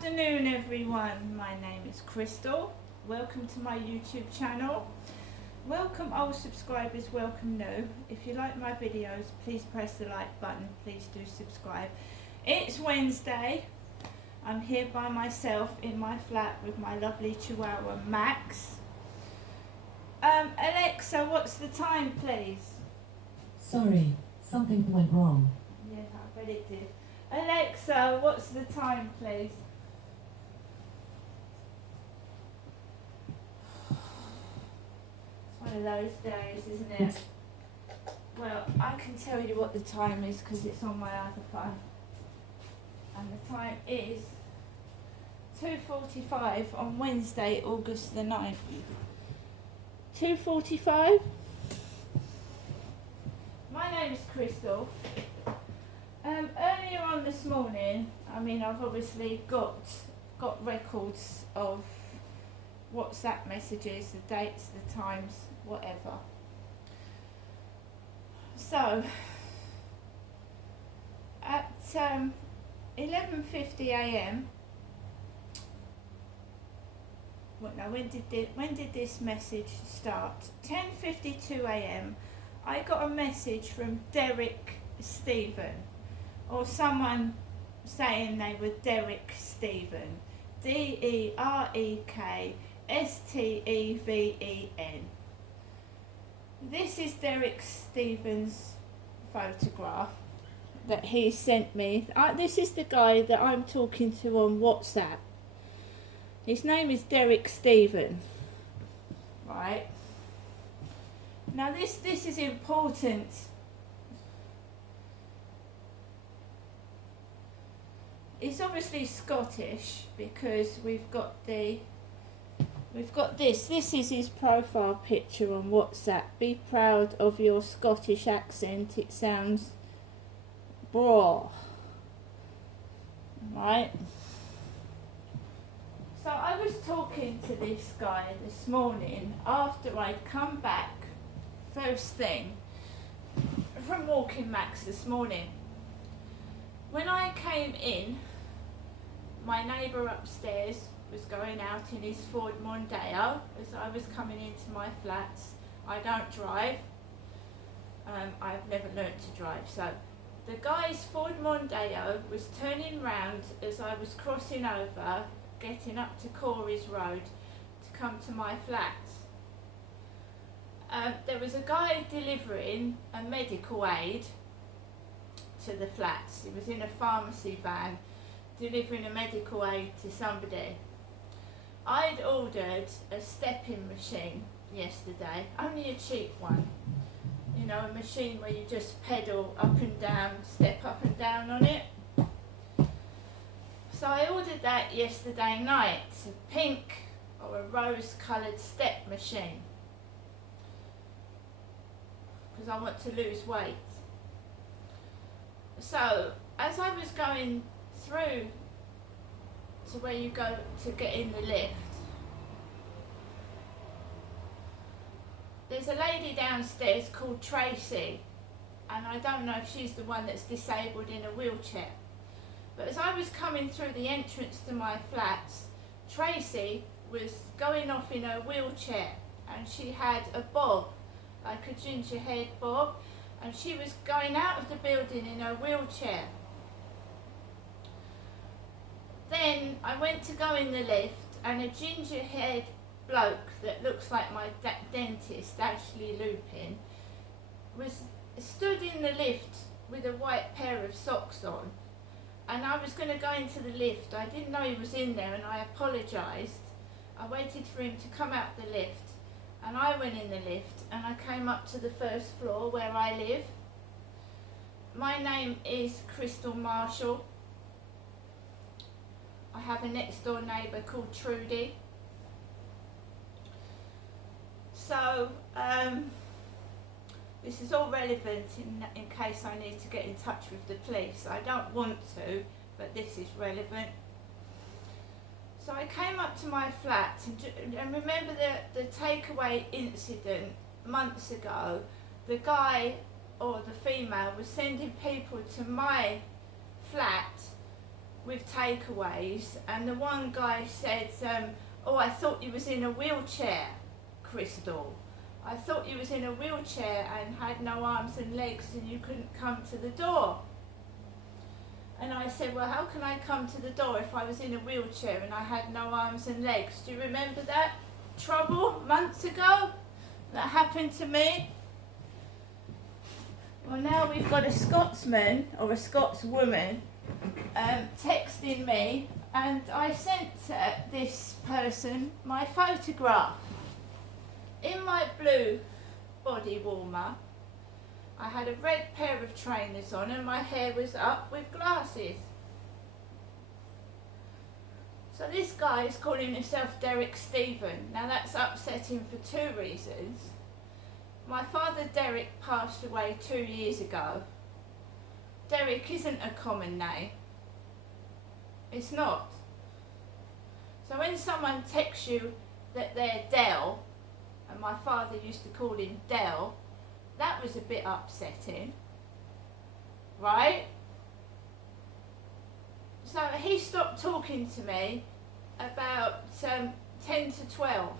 afternoon, everyone. My name is Crystal. Welcome to my YouTube channel. Welcome old subscribers, welcome new. If you like my videos, please press the like button. Please do subscribe. It's Wednesday. I'm here by myself in my flat with my lovely Chihuahua Max. Alexa, what's the time, please? Sorry, something went wrong. Yeah, I bet it did. Alexa, what's the time, please? It's one of those days, isn't it? Well, I can tell you what the time is because it's on my other phone. And the time is 2:45 on Wednesday, August the 9th. 2:45. My name is Crystal. Earlier on this morning, I've obviously got records of WhatsApp messages, the dates, the times, whatever. So, at 11:50 a.m. When did this message start? 10:52 a.m. I got a message from Derek Stephen, or someone saying they were Derek Stephen, DEREKSTEVEN. This is Derek Stephen's photograph that he sent me. This is the guy that I'm talking to on WhatsApp. His name is Derek Stephen, right? Now this is important. It's obviously Scottish because we've got this. This is his profile picture on WhatsApp. Be proud of your Scottish accent. It sounds braw. Right? So I was talking to this guy this morning after I'd come back first thing from walking Max this morning. When I came in, my neighbour upstairs was going out in his Ford Mondeo as I was coming into my flats. I don't drive. I've never learnt to drive. So the guy's Ford Mondeo was turning round as I was crossing over, getting up to Corey's Road to come to my flats. There was a guy delivering a medical aid to the flats. He was in a pharmacy van delivering a medical aid to somebody. I'd ordered a stepping machine yesterday, only a cheap one. You know, a machine where you just pedal up and down, step up and down on it. So I ordered that yesterday night, a pink or a rose coloured step machine, because I want to lose weight. So as I was going through to where you go to get in the lift, there's a lady downstairs called Tracy, and I don't know if she's the one that's disabled in a wheelchair. But as I was coming through the entrance to my flats, Tracy was going off in her wheelchair, and she had a bob, like a ginger haired bob, and she was going out of the building in her wheelchair. Then I went to go in the lift, and a ginger haired bloke that looks like my dentist, Ashley Lupin, stood in the lift with a white pair of socks on. And I was going to go into the lift. I didn't know he was in there, and I apologised. I waited for him to come out the lift, and I went in the lift, and I came up to the first floor where I live. My name is Crystal Marshall. I have a next door neighbour called Trudy. So this is all relevant in case I need to get in touch with the police. I don't want to, but this is relevant. So I came up to my flat, and remember the takeaway incident months ago. The guy or the female was sending people to my flat with takeaways, and the one guy said, oh, I thought you was in a wheelchair, Crystal. I thought you was in a wheelchair and had no arms and legs and you couldn't come to the door. And I said, well, how can I come to the door if I was in a wheelchair and I had no arms and legs? Do you remember that trouble months ago that happened to me? Well, now we've got a Scotsman or a Scotswoman texting me, and I sent this person my photograph. In my blue body warmer, I had a red pair of trainers on and my hair was up with glasses. So this guy is calling himself Derek Stephen. Now that's upsetting for two reasons. My father Derek passed away 2 years ago. Derek isn't a common name. It's not. So when someone texts you that they're Del, and my father used to call him Del, that was a bit upsetting, right? So he stopped talking to me about 10 to 12.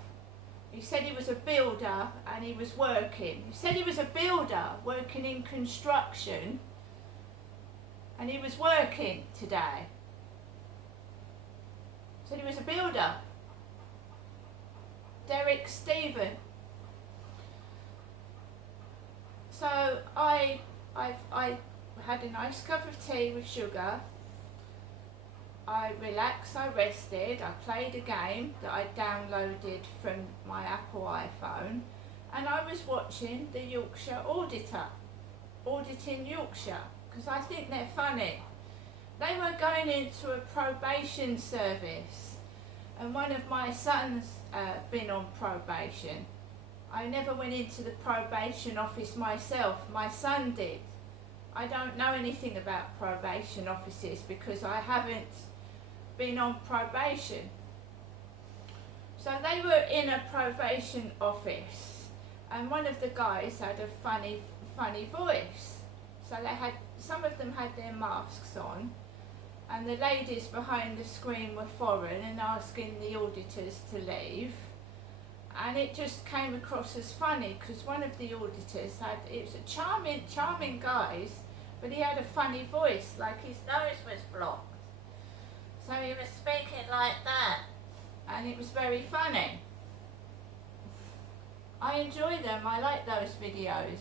He said he was a builder and he was working. He said he was a builder working in construction, and he was working today. He said he was a builder. Derek Stephen. So I had a nice cup of tea with sugar. I relaxed, I rested, I played a game that I downloaded from my Apple iPhone, and I was watching the Yorkshire Auditor, auditing Yorkshire, because I think they're funny. They were going into a probation service, and one of my sons been on probation. I never went into the probation office myself, my son did. I don't know anything about probation offices because I haven't been on probation. So they were in a probation office, and one of the guys had a funny voice. So they had, some of them had their masks on, and the ladies behind the screen were foreign and asking the auditors to leave. And it just came across as funny because one of the auditors had, it was a charming guy, but he had a funny voice, like his nose was blocked. So he was speaking like that, and it was very funny. I enjoy them, I like those videos.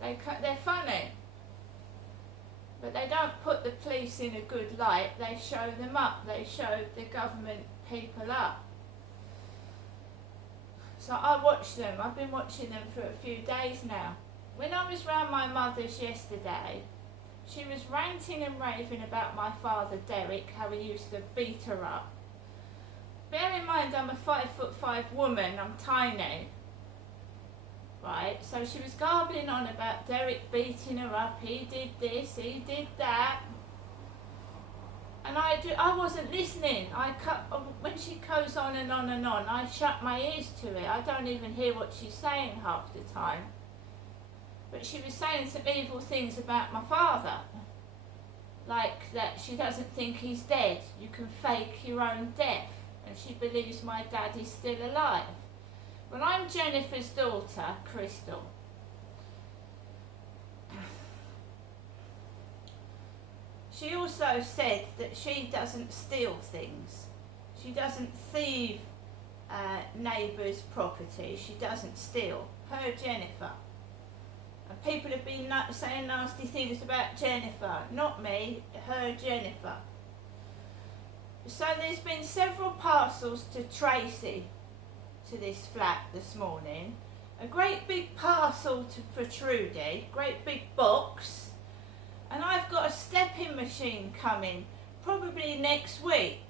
They're funny. But they don't put the police in a good light, they show them up, they show the government people up. So I watch them, I've been watching them for a few days now. When I was round my mother's yesterday, she was ranting and raving about my father Derek, how he used to beat her up. Bear in mind I'm a 5'5" woman, I'm tiny. Right, so she was garbling on about Derek beating her up, he did this, he did that. And I wasn't listening. When she goes on and on and on, I shut my ears to it. I don't even hear what she's saying half the time. But she was saying some evil things about my father. Like that she doesn't think he's dead. You can fake your own death. And she believes my dad is still alive. Well, I'm Jennifer's daughter, Crystal. She also said that she doesn't steal things. She doesn't thieve neighbours' property. She doesn't steal. Her Jennifer. And people have been saying nasty things about Jennifer. Not me, her Jennifer. So there's been several parcels to Tracy to this flat this morning. A great big parcel for Trudy. Great big box. And I've got a stepping machine coming, probably next week.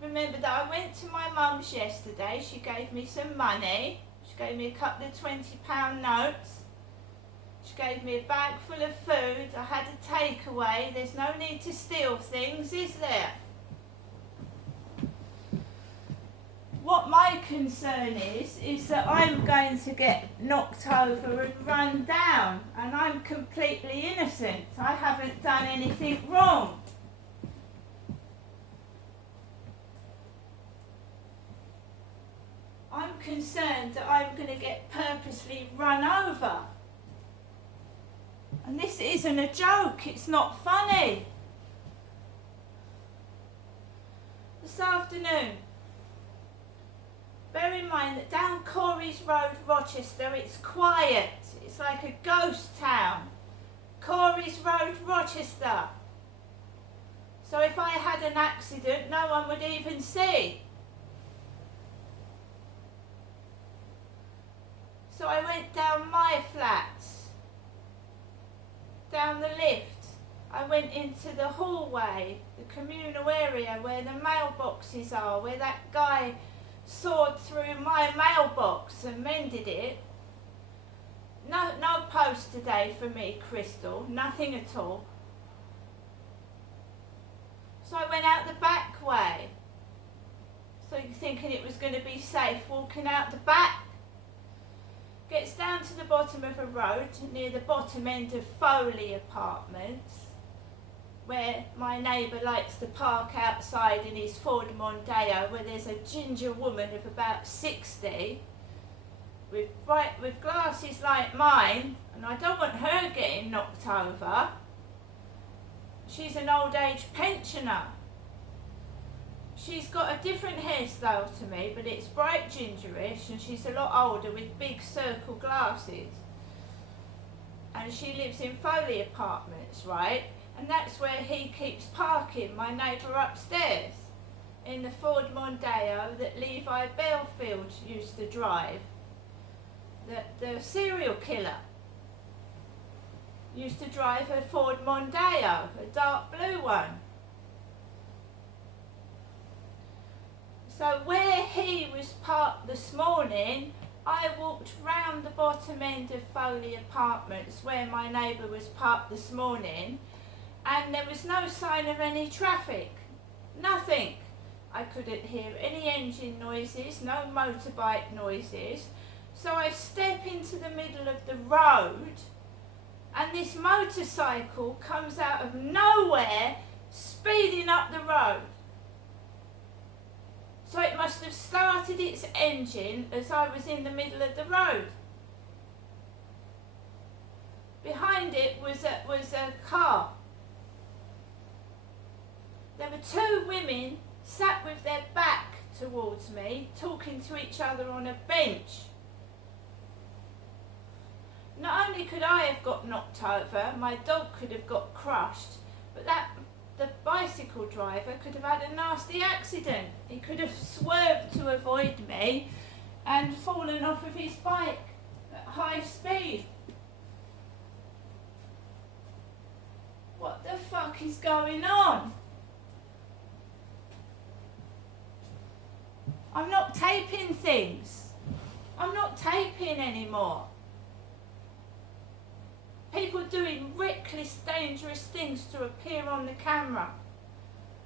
Remember that I went to my mum's yesterday, she gave me some money. She gave me a couple of £20 notes. She gave me a bag full of food. I had a takeaway. There's no need to steal things, is there? What my concern is that I'm going to get knocked over and run down, and I'm completely innocent. I haven't done anything wrong. I'm concerned that I'm going to get purposely run over. And this isn't a joke, it's not funny. This afternoon, bear in mind that down Corey's Road, Rochester, it's quiet. It's like a ghost town. Corey's Road, Rochester. So if I had an accident, no one would even see. So I went down my flats, down the lift. I went into the hallway, the communal area where the mailboxes are, where that guy sawed through my mailbox and mended it. No post today for me, Crystal, nothing at all. So I went out the back way. So you're thinking it was going to be safe walking out the back. Gets down to the bottom of a road near the bottom end of Foley Apartments, where my neighbour likes to park outside in his Ford Mondeo, where there's a ginger woman of about 60 with glasses like mine, and I don't want her getting knocked over. She's an old age pensioner. She's got a different hairstyle to me, but it's bright gingerish, and she's a lot older with big circle glasses. And she lives in Foley Apartments, right? And that's where he keeps parking, my neighbour upstairs, in the Ford Mondeo that Levi Belfield used to drive. The serial killer used to drive a Ford Mondeo, a dark blue one. So where he was parked this morning, I walked round the bottom end of Foley Apartments where my neighbour was parked this morning, and there was no sign of any traffic. Nothing. I couldn't hear any engine noises, no motorbike noises. So I step into the middle of the road, and this motorcycle comes out of nowhere, speeding up the road. So it must have started its engine as I was in the middle of the road. Behind it was a car. There were two women sat with their back towards me, talking to each other on a bench. Not only could I have got knocked over, my dog could have got crushed, but the bicycle driver could have had a nasty accident. He could have swerved to avoid me and fallen off of his bike at high speed. What the fuck is going on? I'm not taping things. I'm not taping anymore. People doing reckless, dangerous things to appear on the camera.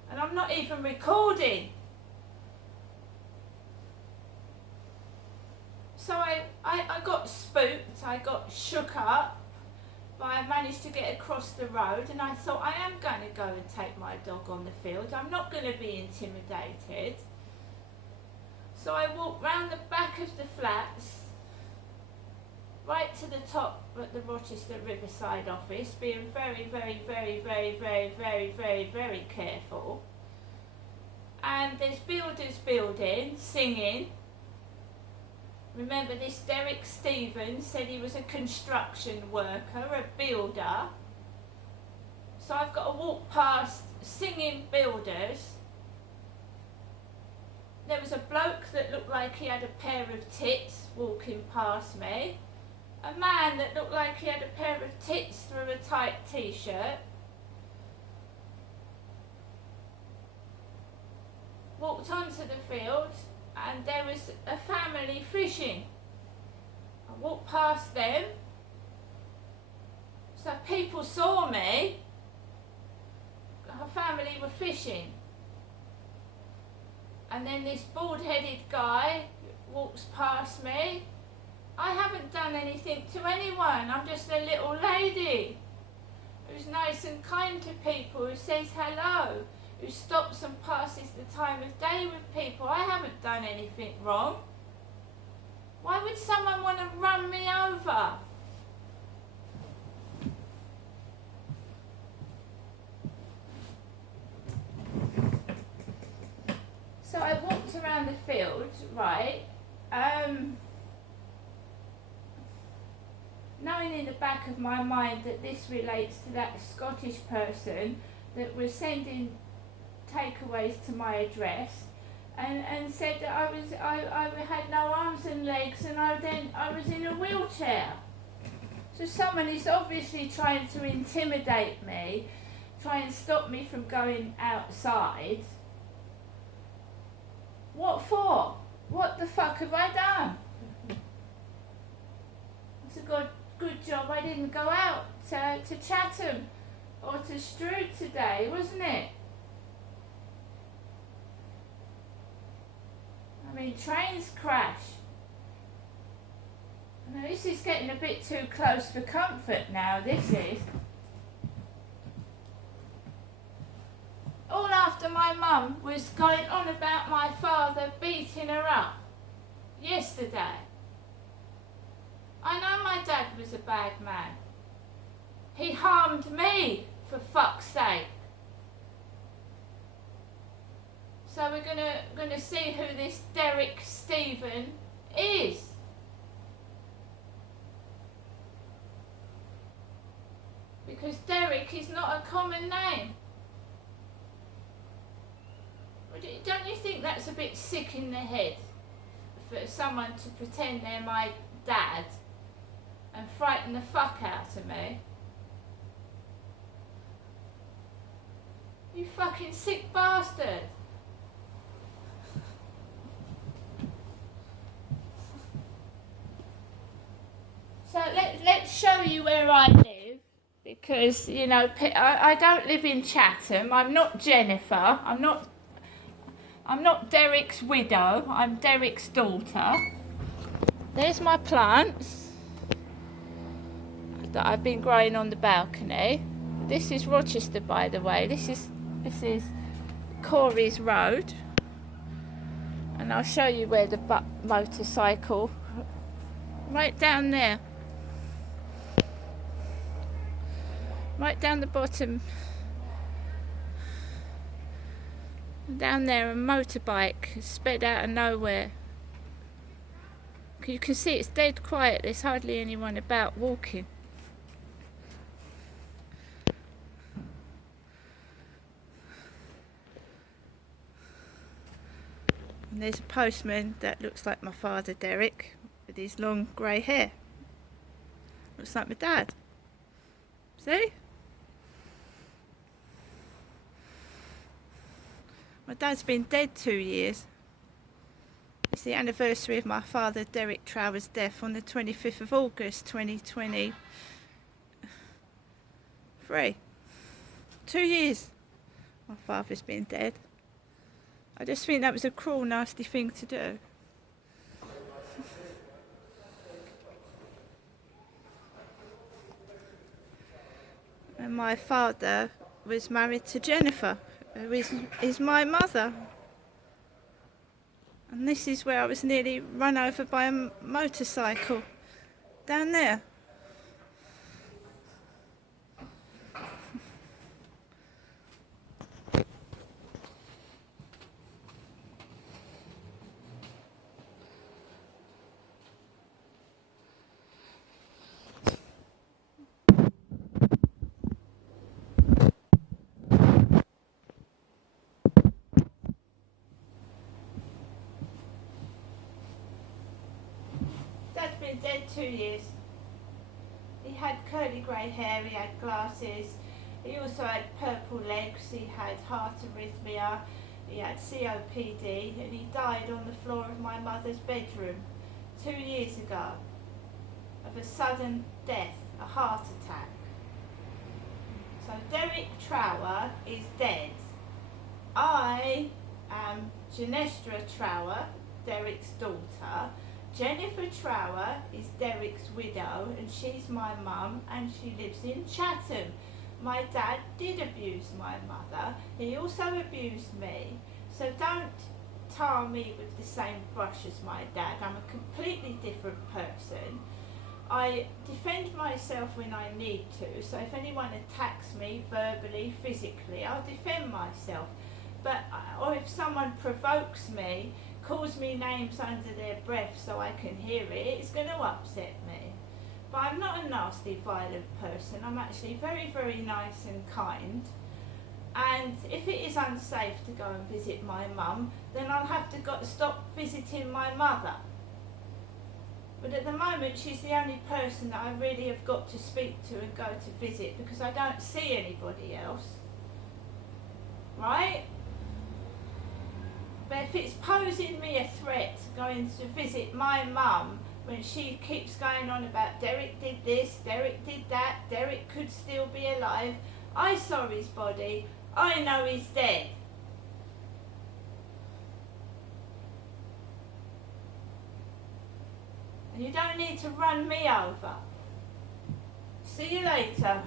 And I'm not even recording. So I got spooked, I got shook up, but I managed to get across the road, and I thought, I am going to go and take my dog on the field. I'm not going to be intimidated. So I walked round the back of the flats, right to the top at the Rochester Riverside office, being very, very, very, very, very, very, very, very careful. And there's builders building, singing. Remember, this Derek Stevens said he was a construction worker, a builder. So I've got to walk past singing builders. There was a bloke that looked like he had a pair of tits walking past me. A man that looked like he had a pair of tits through a tight t-shirt. Walked onto the field, and there was a family fishing. I walked past them, so people saw me. Her family were fishing. And then this bald-headed guy walks past me. I haven't done anything to anyone. I'm just a little lady who's nice and kind to people, who says hello, who stops and passes the time of day with people. I haven't done anything wrong. Why would someone want to run me over? So I walked around the field, right, knowing in the back of my mind that this relates to that Scottish person that was sending takeaways to my address and said that I had no arms and legs and I was in a wheelchair. So someone is obviously trying to intimidate me, try and stop me from going outside. What for? What the fuck have I done? It's a good job I didn't go out to Chatham or to Strood today, wasn't it? I mean, trains crash. Now, this is getting a bit too close for comfort now, this is. All after my mum was going on about my father beating her up yesterday. I know my dad was a bad man. He harmed me, for fuck's sake. So we're gonna see who this Derek Stephen is. Because Derek is not a common name. Don't you think that's a bit sick in the head for someone to pretend they're my dad and frighten the fuck out of me? You fucking sick bastard. So let's show you where I live. Because, you know, I don't live in Chatham. I'm not Jennifer. I'm not Derek's widow. I'm Derek's daughter. There's my plants that I've been growing on the balcony. This is Rochester, by the way. This is Corey's Road. And I'll show you where the motorcycle, right down there. Right down the bottom. Down there, a motorbike sped out of nowhere. You can see it's dead quiet. There's hardly anyone about walking. And there's a postman that looks like my father, Derek, with his long grey hair. Looks like my dad. See? My dad's been dead 2 years. It's the anniversary of my father Derek Trower's death on the 25th of August 2023. 2 years my father's been dead. I just think that was a cruel, nasty thing to do. And my father was married to Jennifer, who is my mother. And this is where I was nearly run over by a motorcycle, down there. Dad's been dead 2 years. He had curly grey hair, he had glasses, he also had purple legs, he had heart arrhythmia, he had COPD, and he died on the floor of my mother's bedroom 2 years ago of a sudden death, a heart attack. So Derek Trower is dead. I am Janestra Trower, Derek's daughter. Jennifer Trower is Derek's widow, and she's my mum, and she lives in Chatham. My dad did abuse my mother. He also abused me. So don't tar me with the same brush as my dad. I'm a completely different person. I defend myself when I need to, so if anyone attacks me verbally, physically, I'll defend myself. But or if someone provokes me, calls me names under their breath so I can hear it, it's going to upset me. But I'm not a nasty, violent person. I'm actually very, very nice and kind. And if it is unsafe to go and visit my mum, then I'll have to stop visiting my mother. But at the moment, she's the only person that I really have got to speak to and go to visit, because I don't see anybody else. Right? But if it's posing me a threat going to visit my mum when she keeps going on about Derek did this, Derek did that, Derek could still be alive, I saw his body, I know he's dead. And you don't need to run me over. See you later.